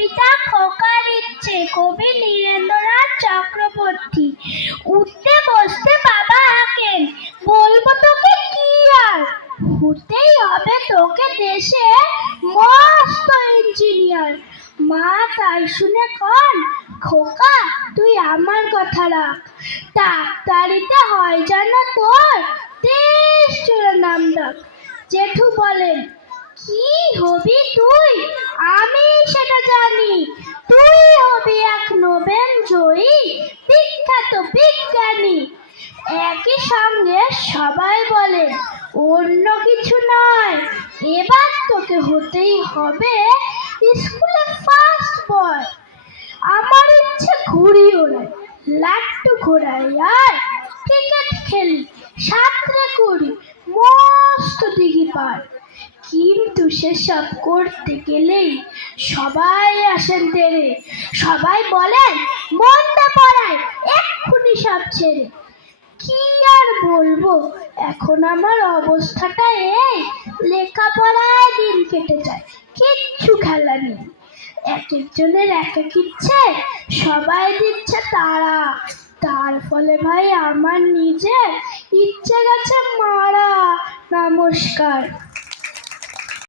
কবিতা খোকার ইচ্ছে, কবি নীরেন্দ্রনাথ চক্রবর্তী। উঠতে বসতে বাবা হাঁকেন, বলবো তোকে কি আর, হতেই হবে তোকে দেশে মস্ত ইঞ্জিনিয়ার। মা তাই শুনে কন, খোকা তুই আমার কথা রাখ, ডাক্তারিতে হয় যেন তোর দেশ জুড়ে নাম ডাক। জেঠু বলেন, কি হবি তুই? আমি সেটা জানি, তুই হবি এক নোবেল জয়ী বিখ্যাত বিজ্ঞানী। একই সঙ্গে সবাই বলে, অন্য কিছু নয়, এবার তোকে হতেই হবে স্কুলে ফার্স্ট বয়। আমার ইচ্ছে ঘুড়ি ওড়াই, লাট্টু ঘোড়াই, আর ক্রিকেট খেলি, সাঁতরে করি মস্ত দিঘি পার। কিন্তু সেসব করতে গেলেই সবাই আসেন তেরে, সবাই বলেন মন্দে পড়ায় এক্ষুনি সব ছেড়ে। কি আর বলবো, এখন আমার অবস্থাটা এই, লেখাপড়ায় দিন কেটে যায়, কিচ্ছু খেলা নেই। এক একজনের এক এক ইচ্ছে, সবাই দিচ্ছে তারা, তার ফলে ভাই আমার নিজের ইচ্ছে গেছে মারা। নমস্কার।